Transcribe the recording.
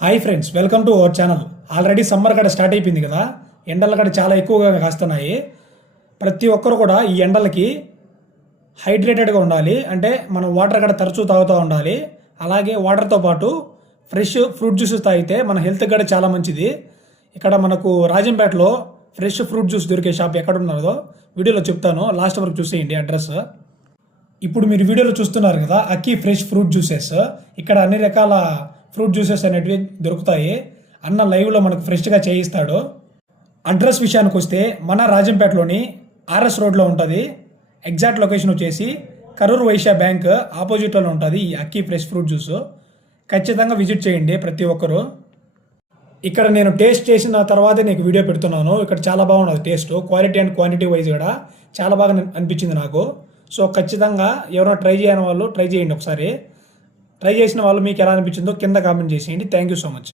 Hi friends, welcome to our channel. Already summer గడ start అయిపోయింది కదా, ఎండలు గడ చాలా ఎక్కువగా కాస్తున్నాయి. ప్రతి ఒక్కరు కూడా ఈ ఎండలకి హైడ్రేటెడ్గా ఉండాలి. అంటే మనం వాటర్ గడ తరచూ తాగుతూ ఉండాలి. అలాగే వాటర్తో పాటు ఫ్రెష్ ఫ్రూట్ జ్యూసెస్ తాగితే మన హెల్త్ గడ చాలా మంచిది. ఇక్కడ మనకు రాజంపేటలో ఫ్రెష్ ఫ్రూట్ జ్యూస్ దొరికే షాప్ ఎక్కడ ఉన్నదో వీడియోలో చెప్తాను, లాస్ట్ వరకు చూసేయండి అడ్రస్. ఇప్పుడు మీరు వీడియోలో చూస్తున్నారు కదా, అక్కీ ఫ్రెష్ ఫ్రూట్ జ్యూసెస్. ఇక్కడ అన్ని రకాల ఫ్రూట్ జ్యూసెస్ అనేటివి దొరుకుతాయి. అన్న లైవ్లో మనకు ఫ్రెష్గా చేయిస్తాడు. అడ్రస్ విషయానికి వస్తే మన రాజంపేటలోని ఆర్ఎస్ రోడ్లో ఉంటుంది. ఎగ్జాక్ట్ లొకేషన్ వచ్చేసి కరూర్ వైశ్య బ్యాంక్ ఆపోజిట్లో ఉంటుంది ఈ అక్కీ ఫ్రెష్ ఫ్రూట్ జ్యూస్. ఖచ్చితంగా విజిట్ చేయండి ప్రతి ఒక్కరు. ఇక్కడ నేను టేస్ట్ చేసిన తర్వాతే నీకు వీడియో పెడుతున్నాను. ఇక్కడ చాలా బాగున్నది taste, quality and quantity wise కూడా చాలా బాగా అనిపించింది నాకు. సో ఖచ్చితంగా ఎవరైనా ట్రై చేయని వాళ్ళు ట్రై చేయండి ఒకసారి. ట్రై చేసిన వాళ్ళు మీకు ఎలా అనిపించిందో కింద కామెంట్ చేసేయండి. Thank you so much.